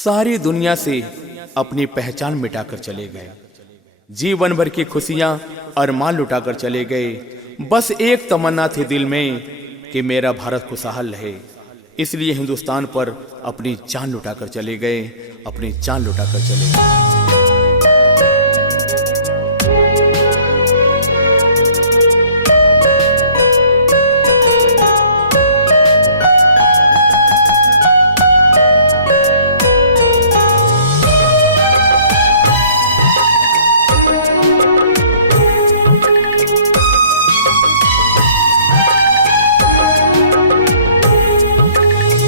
सारी दुनिया से अपनी पहचान मिटाकर चले गए। जीवन भर की खुशियां अरमान लुटाकर चले गए। बस एक तमन्ना थी दिल में कि मेरा भारत खुशहाल रहे। इसलिए हिंदुस्तान पर अपनी जान लुटाकर चले गए, अपनी जान लुटाकर चले गए।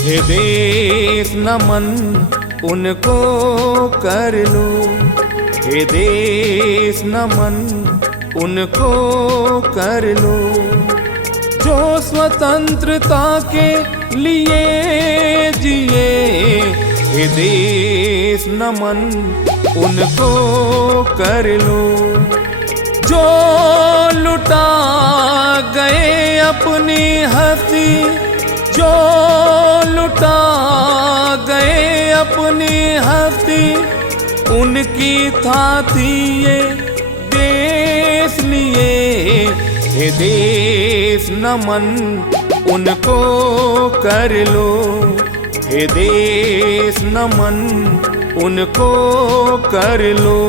हे देश नमन उनको कर लो, हे देश नमन उनको कर लो, जो स्वतंत्रता के लिए जिए। हे देश नमन उनको कर लो, जो लुटा गए अपनी हस्ती, जो लुटा गए अपनी हस्ती, उनकी था ये देश लिए। हे देश नमन उनको कर लो, हे देश नमन उनको कर लो।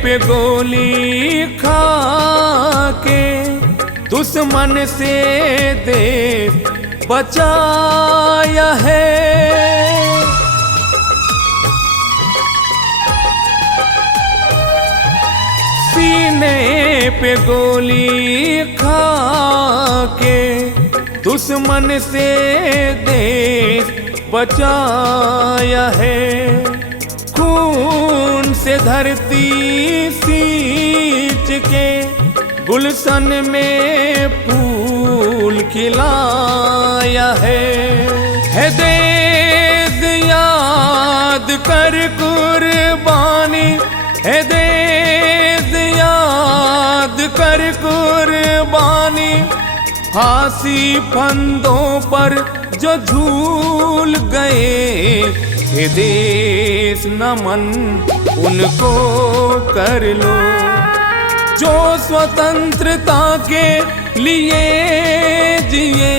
पे गोली खा के दुश्मन से देश बचाया है। सीने पे गोली खा के दुश्मन से देश बचाया है। खून से धरती सींच के गुलशन में फूल खिलाया है देश याद कर कुर्बानी, है देश याद कर कुर्बानी। फांसी फंदों पर जो झूल गए। हे देश नमन उनको कर लो, जो स्वतंत्रता के लिए जिए।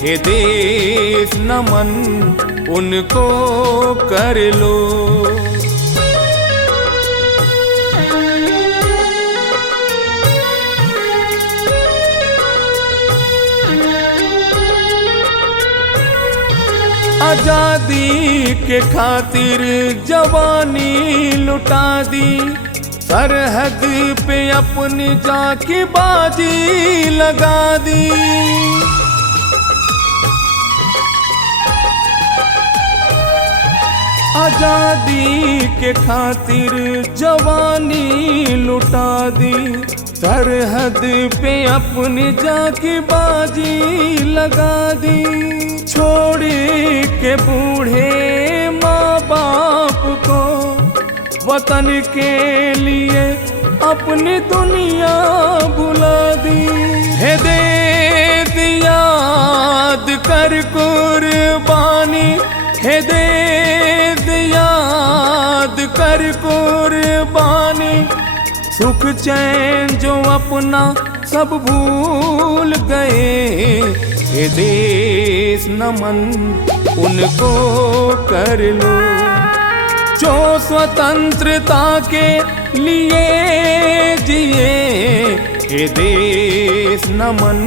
हे देश नमन उनको कर लो। आजादी के खातिर जवानी लुटा दी, सरहद पे अपनी जाके बाजी लगा दी। आजादी के खातिर जवानी लुटा दी, सरहद पे अपनी जाके बाजी लगा दी। छोड़ के बूढ़े माँ बाप को वतन के लिए अपनी दुनिया बुला दी। हे देश याद कर कुर्बानी, हे देश याद कर कुर्बानी। सुख चैन जो अपना सब भूल गए। हे देश नमन उनको कर लो, जो स्वतंत्रता के लिए जिए। हे देश नमन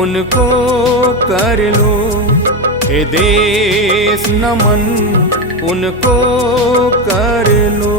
उनको कर लो, हे देश नमन उनको कर लो।